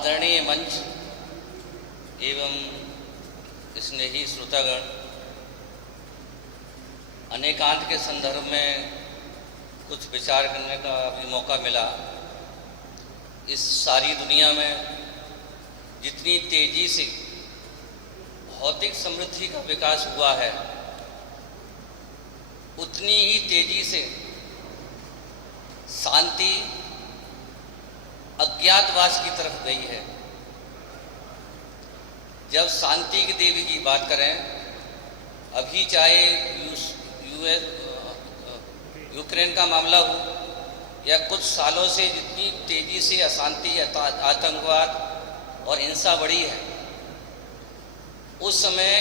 आदरणीय मंच एवं स्नेही श्रोतागण, अनेकांत के संदर्भ में कुछ विचार करने का भी मौका मिला। इस सारी दुनिया में जितनी तेजी से भौतिक समृद्धि का विकास हुआ है, उतनी ही तेजी से शांति अज्ञातवास की तरफ गई है। जब शांति की देवी की बात करें, अभी चाहे यूक्रेन का मामला हो या कुछ सालों से जितनी तेजी से अशांति, आतंकवाद और हिंसा बढ़ी है, उस समय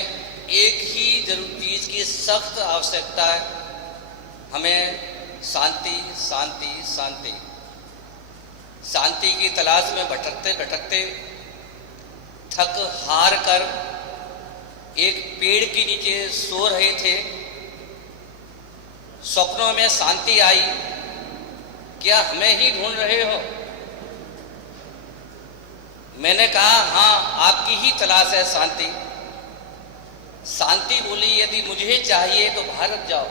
एक ही चीज की सख्त आवश्यकता है, हमें शांति शांति शांति। शांति की तलाश में भटकते भटकते थक हार कर एक पेड़ के नीचे सो रहे थे। सपनों में शांति आई। क्या हमें ही ढूंढ रहे हो? मैंने कहा, हाँ, आपकी ही तलाश है शांति। शांति बोली, यदि मुझे चाहिए तो भारत जाओ,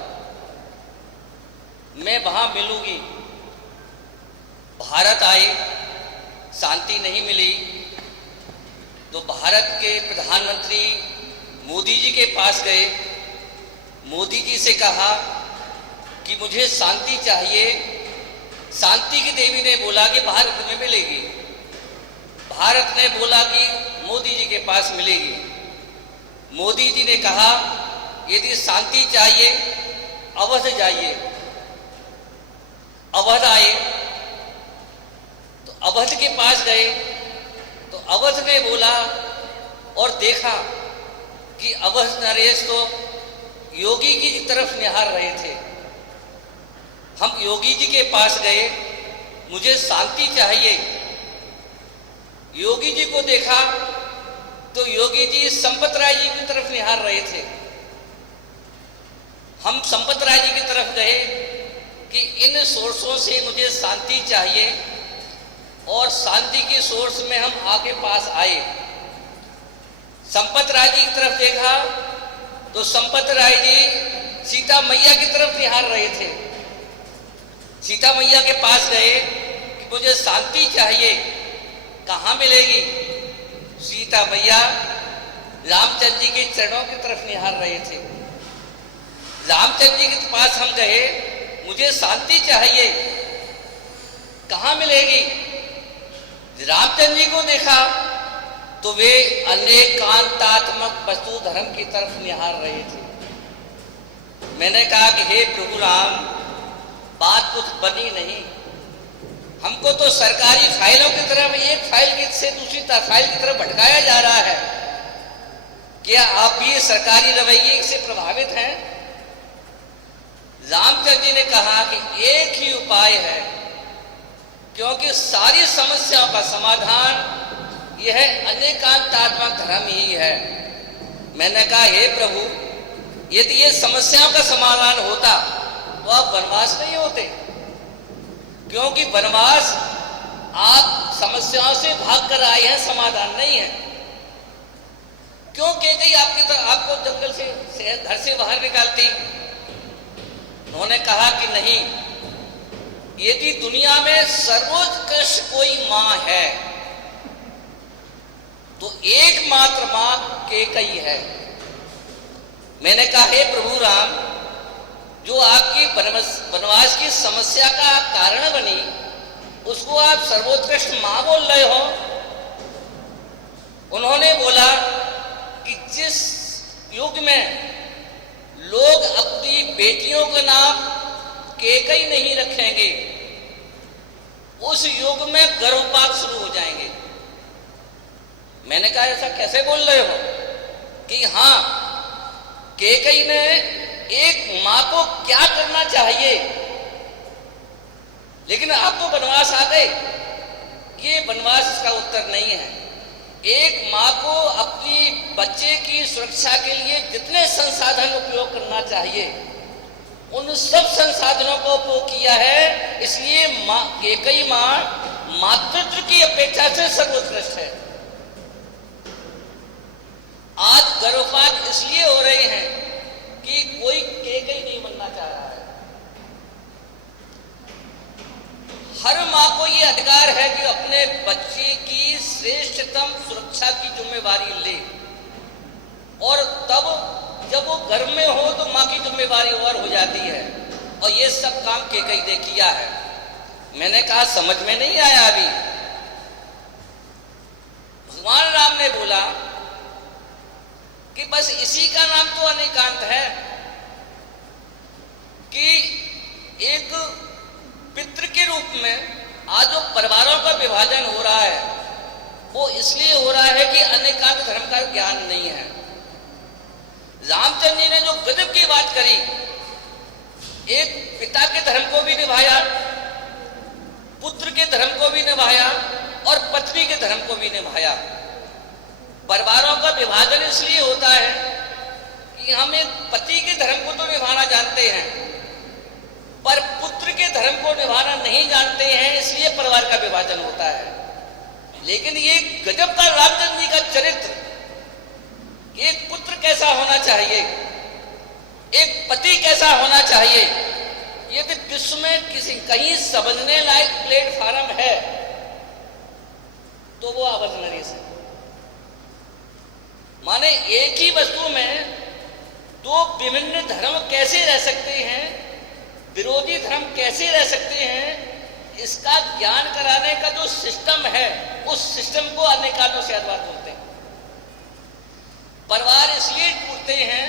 मैं वहां मिलूंगी। भारत आए, शांति नहीं मिली तो भारत के प्रधानमंत्री मोदी जी के पास गए। मोदी जी से कहा कि मुझे शांति चाहिए। शांति की देवी ने बोला कि भारत में मिलेगी। भारत ने बोला कि मोदी जी के पास मिलेगी। मोदी जी ने कहा, यदि शांति चाहिए अवध जाइए। अवध आए तो अवध के पास गए तो अवध ने बोला और देखा कि अवध नरेश तो योगी की तरफ निहार रहे थे। हम योगी जी के पास गए, मुझे शांति चाहिए। योगी जी को देखा तो योगी जी संपत राय जी की तरफ निहार रहे थे। हम संपत राय जी की तरफ गए कि इन सोर्सों से मुझे शांति चाहिए, और शांति की सोर्स में हम आके पास आए। संपत राय जी की तरफ देखा तो संपत राय जी सीता मैया की तरफ निहार रहे थे। सीता मैया के पास गए कि मुझे शांति चाहिए, कहाँ मिलेगी? सीता मैया रामचंद्र जी के चरणों की तरफ निहार रहे थे। रामचंद्र जी के पास हम गए, मुझे शांति चाहिए, कहाँ मिलेगी? रामचंद्र जी को देखा तो वे अनेकांतात्मक वस्तु धर्म की तरफ निहार रहे थे। मैंने कहा कि हे प्रभु राम, बात कुछ बनी नहीं। हमको तो सरकारी फाइलों की तरफ, एक फाइल से दूसरी फाइल की तरफ भटकाया जा रहा है। क्या आप भी सरकारी रवैये से प्रभावित हैं? रामचंद्र जी ने कहा कि एक ही उपाय है, क्योंकि सारी समस्याओं का समाधान यह अनेकांतात्मक धर्म ही है। मैंने कहा, हे प्रभु, यदि ये समस्याओं का समाधान होता तो आप वनवास नहीं होते, क्योंकि वनवास आप समस्याओं से भाग कर आए हैं, समाधान नहीं है। क्यों कई आपको जंगल से घर से बाहर निकालती? उन्होंने कहा कि नहीं, यदि दुनिया में सर्वोत्कृष्ट कोई मां है तो एकमात्र मां कैकेयी है। मैंने कहा, हे प्रभु राम, जो आपकी वनवास की समस्या का कारण बनी, उसको आप सर्वोत्कृष्ट मां बोल रहे हो। उन्होंने बोला कि जिस युग में लोग अपनी बेटियों का नाम कैकेयी नहीं रखेंगे, उस युग में गर्भपात शुरू हो जाएंगे। मैंने कहा, ऐसा कैसे बोल रहे हो? कि हाँ, कैकेयी ने एक मां को क्या करना चाहिए, लेकिन आप तो वनवास आ गए। ये वनवास इसका उत्तर नहीं है। एक मां को अपनी बच्चे की सुरक्षा के लिए जितने संसाधन उपयोग करना चाहिए, उन सब संसाधनों को उपयोग किया है। इसलिए कैकेयी मां मातृत्व की अपेक्षा से सर्वोत्कृष्ट है। आज गर्भपात इसलिए हो रहे हैं कि कोई कैकेयी नहीं बनना चाह रहा है। हर मां को यह अधिकार है कि अपने बच्चे की श्रेष्ठतम सुरक्षा की जिम्मेवारी ले, और तब जब वो घर में हो तो मां की जिम्मेवारी और हो जाती है। और ये सब काम कैकेयी ने किया है। मैंने कहा समझ में नहीं आया अभी। भगवान राम ने बोला कि बस इसी का नाम तो अनेकांत है, कि एक पितृ के रूप में आज जो परिवारों का विभाजन हो रहा है वो इसलिए हो रहा है कि अनेकांत धर्म का ज्ञान नहीं है। रामचंद्र जी ने जो गजब की बात करी, एक पिता के धर्म को भी निभाया, पुत्र के धर्म को भी निभाया और पत्नी के धर्म को भी निभाया। परिवारों का विभाजन इसलिए होता है कि हम एक पति के धर्म को तो निभाना जानते हैं पर पुत्र के धर्म को निभाना नहीं जानते हैं, इसलिए परिवार का विभाजन होता है। लेकिन ये गजब का रामचंद्र जी का चरित्र, एक पुत्र कैसा होना चाहिए, एक पति कैसा होना चाहिए, यदि विश्व में किसी कहीं समझने लायक प्लेटफॉर्म है तो वो अवध नरेश है। माने एक ही वस्तु में दो विभिन्न धर्म कैसे रह सकते हैं, विरोधी धर्म कैसे रह सकते हैं, इसका ज्ञान कराने का जो सिस्टम है उस सिस्टम को अनेकांत से अद्वैत बोलते हैं। परिवार इसलिए टूटते हैं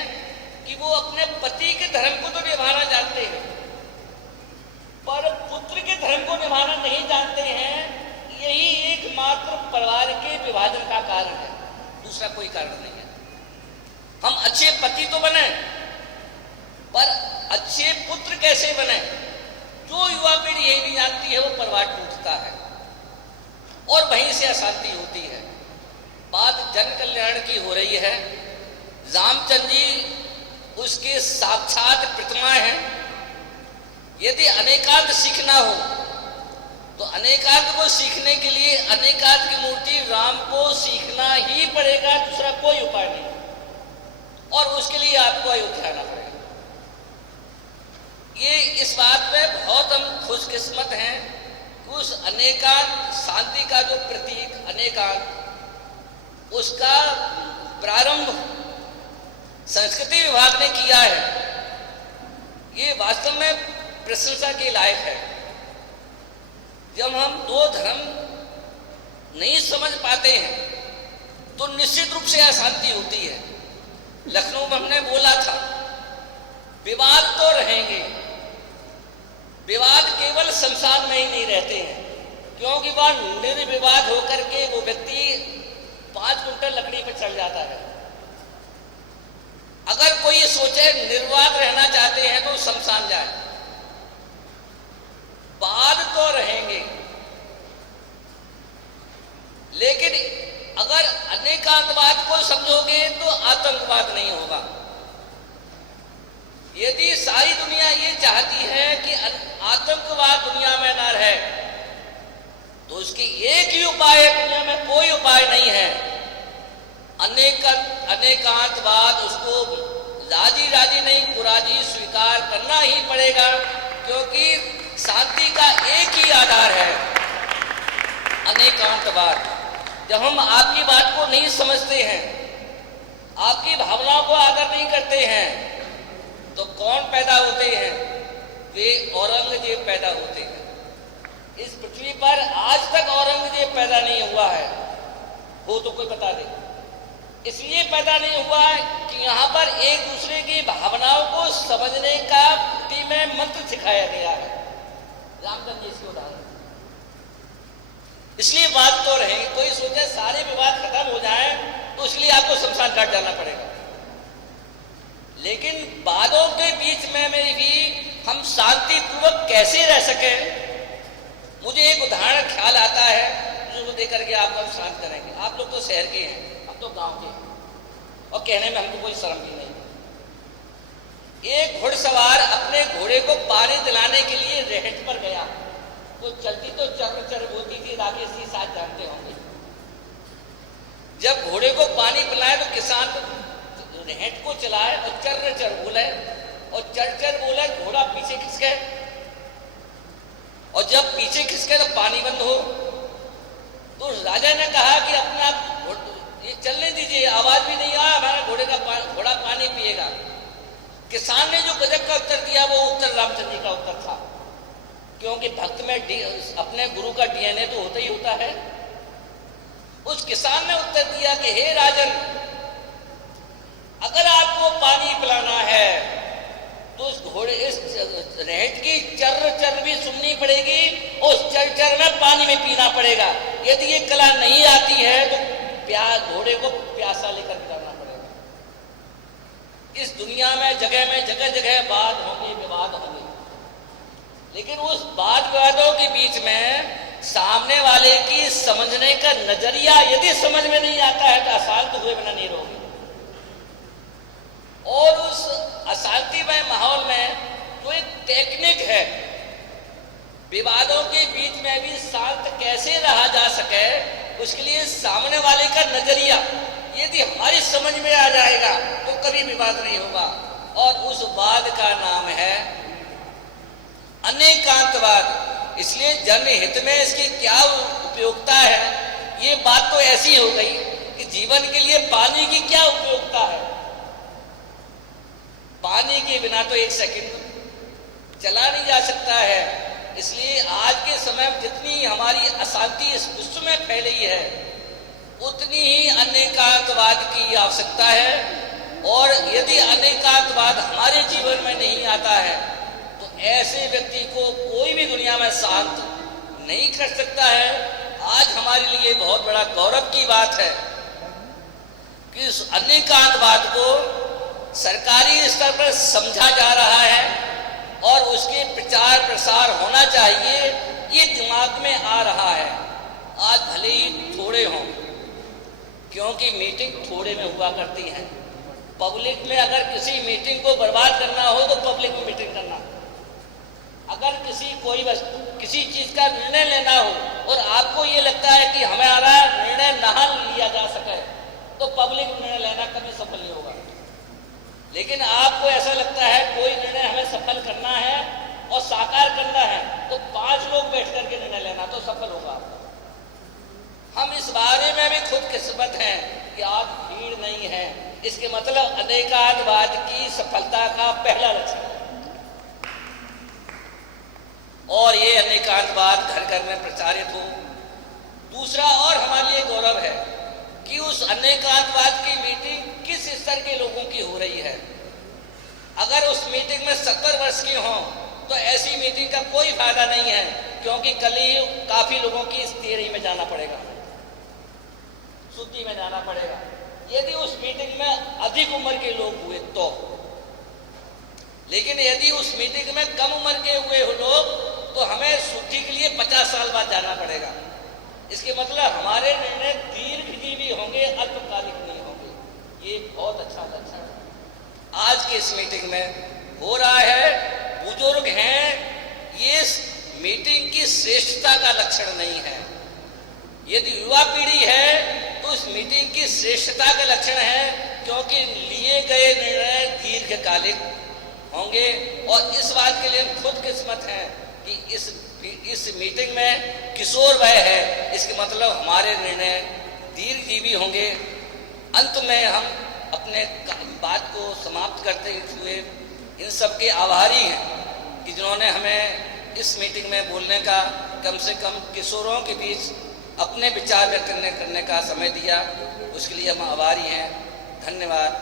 कि वो अपने पति के धर्म को तो निभाना जानते हैं पर पुत्र के धर्म को निभाना नहीं जानते हैं। यही एकमात्र परिवार के विभाजन का कारण है, दूसरा कोई कारण नहीं है। हम अच्छे पति तो बने पर अच्छे पुत्र कैसे बने, जो युवा पीढ़ी यही नहीं जानती है वो परिवार टूटता है और वहीं से अशांति होती है। बात जन कल्याण की हो रही है। रामचंद्र जी उसके साक्षात प्रतिमा हैं। यदि अनेकांत सीखना हो तो अनेकांत को सीखने के लिए अनेकांत की मूर्ति राम को सीखना ही पड़ेगा, दूसरा कोई उपाय नहीं। और उसके लिए आपको अयोध्या आना पड़ेगा। ये इस बात पे बहुत हम खुशकिस्मत हैं कि उस अनेकांत शांति का जो प्रतीक अनेकांत, उसका प्रारंभ संस्कृति विभाग ने किया है। ये वास्तव में प्रशंसा के लायक है। जब हम दो धर्म नहीं समझ पाते हैं तो निश्चित रूप से अशांति होती है। लखनऊ में हमने बोला था विवाद तो रहेंगे, विवाद केवल संसार में ही नहीं रहते हैं, क्योंकि वह निर्विवाद होकर के वो व्यक्ति 5 कुंटल लकड़ी पर चढ़ जाता है। अगर कोई ये सोचे निर्वाद रहना चाहते हैं तो शमशान जाए। वाद तो रहेंगे लेकिन अगर अनेकांतवाद को समझोगे तो आतंकवाद नहीं होगा। यदि सारी दुनिया ये चाहती है कि आतंकवाद दुनिया में ना रहे तो उसकी एक ही उपाय है, दुनिया में कोई उपाय नहीं है। अनेकांतवाद उसको राजी राजी नहीं कुराजी स्वीकार करना ही पड़ेगा, क्योंकि शांति का एक ही आधार है अनेकांतवाद। जब हम आपकी बात को नहीं समझते हैं, आपकी भावनाओं को आदर नहीं करते हैं, तो कौन पैदा होते हैं? वे औरंगजेब पैदा होते हैं। इस पृथ्वी पर आज तक औरंगजेब पैदा नहीं हुआ है, हो तो कोई बता दे। इसलिए पैदा नहीं हुआ है कि यहाँ पर एक दूसरे की भावनाओं को समझने का बुद्धि में मंत्र सिखाया गया है। रामचंद्र जी इसके उदाहरण। इसलिए बात तो रहेगी। कोई सोचे सारे विवाद खत्म हो जाए तो इसलिए आपको शमशान घाट जाना पड़ेगा, लेकिन वादों के बीच में भी हम शांतिपूर्वक कैसे रह सके। मुझे एक उदाहरण ख्याल आता है जो देकर के आपको हम शांत करेंगे। आप लोग तो शहर के हैं, हम तो गांव के हैं, और कहने में हमको कोई शर्म भी नहीं। एक घुड़सवार अपने घोड़े को पानी दिलाने के लिए रेहट पर गया। तो चलती तो चर चर बोलती थी, राकेश जी शायद जानते होंगे। जब घोड़े को पानी पिलाए तो किसान रेहट को चलाए और चर चर बोले, और चर चर बोले, घोड़ा पीछे खिसके, और जब पीछे खिसके तो पानी बंद हो। तो राजा ने कहा कि अपना ये चलने दीजिए, आवाज भी नहीं आया, हमारा घोड़ा पानी पिएगा। किसान ने जो गजब का उत्तर दिया वो उत्तर रामचंद्र जी का उत्तर था, क्योंकि भक्त में अपने गुरु का डीएनए तो होता ही होता है। उस किसान ने उत्तर दिया कि हे राजन, अगर आपको पानी पिलाना है तो उस घोड़े इस रेहट की चर चर भी सुननी पड़ेगी, उस चर चर में पानी में पीना पड़ेगा। यदि ये कला नहीं आती है तो घोड़े को प्यासा लेकर जाना पड़ेगा। इस दुनिया में जगह जगह वाद होंगे, विवाद होंगे, लेकिन उस वाद विवादों के बीच में सामने वाले की समझने का नजरिया यदि समझ में नहीं आता है तो अशांत हुए बिना नहीं रहोगे। और उस अशांतिमय माहौल में जो एक टेक्निक है, विवादों के बीच में भी शांत कैसे रहा जा सके, उसके लिए सामने वाले का नजरिया यदि हमारी समझ में आ जाएगा तो कभी विवाद नहीं होगा। और उस वाद का नाम है अनेकांतवाद। इसलिए जनहित में इसकी क्या उपयोगिता है, ये बात तो ऐसी हो गई कि जीवन के लिए पानी की क्या उपयोगिता है। पानी के बिना तो एक सेकंड चला नहीं जा सकता है। इसलिए आज के समय में जितनी हमारी अशांति इस विश्व में फैली है, उतनी ही अनेकांतवाद की आवश्यकता है। और यदि अनेकांतवाद हमारे जीवन में नहीं आता है तो ऐसे व्यक्ति को कोई भी दुनिया में शांत नहीं कर सकता है। आज हमारे लिए बहुत बड़ा गौरव की बात है कि इस अनेकांतवाद को सरकारी स्तर पर समझा जा रहा है और उसके प्रचार प्रसार होना चाहिए, ये दिमाग में आ रहा है। आज भले ही थोड़े हों, क्योंकि मीटिंग थोड़े में हुआ करती है। पब्लिक में अगर किसी मीटिंग को बर्बाद करना हो तो पब्लिक में मीटिंग करना। अगर किसी चीज का निर्णय लेना हो और आपको ये लगता है कि हमारा निर्णय ना लिया जा सके तो पब्लिक निर्णय लेना कभी सफल नहीं होगा। लेकिन आपको ऐसा लगता है कोई निर्णय हमें सफल करना है और साकार करना है तो 5 लोग बैठ करके निर्णय लेना तो सफल होगा। हम इस बारे में भी खुद किस्मत हैं कि आज भीड़ नहीं है। इसके मतलब अनेकांतवाद की सफलता का पहला लक्षण है। और ये अनेकांतवाद घर घर में प्रचारित हो। दूसरा और हमारे लिए गौरव है कि उस अनेकांतवाद की मीटिंग किस स्तर के लोगों की हो रही है। अगर उस मीटिंग में 70 वर्ष के हों तो ऐसी मीटिंग का कोई फायदा नहीं है, क्योंकि कल ही काफी लोगों की इस थियरी में जाना पड़ेगा, शुद्धि में जाना पड़ेगा। यदि उस मीटिंग में अधिक उम्र के लोग हुए तो, लेकिन यदि उस मीटिंग में कम उम्र के हुए हो लोग तो हमें शुद्धि के लिए 50 साल बाद जाना पड़ेगा। इसके मतलब हमारे निर्णय दीर्घजीवी होंगे, अल्पकालिक नहीं होंगे। ये बहुत अच्छा लक्षण है आज की इस मीटिंग में हो रहा है। बुजुर्ग हैं, ये मीटिंग की श्रेष्ठता का लक्षण नहीं है। यदि युवा पीढ़ी है तो इस मीटिंग की श्रेष्ठता का लक्षण है, क्योंकि लिए गए निर्णय दीर्घकालिक होंगे। और इस बात के लिए हम खुद किस्मत हैं कि इस मीटिंग में किशोर वय है, इसके मतलब हमारे निर्णय दीर्घजीवी होंगे। अंत में हम अपने बात को समाप्त करते हुए इन सब के आभारी हैं कि जिन्होंने हमें इस मीटिंग में बोलने का, कम से कम किशोरों के बीच अपने विचार व्यक्त करने का समय दिया। उसके लिए हम आभारी हैं। धन्यवाद।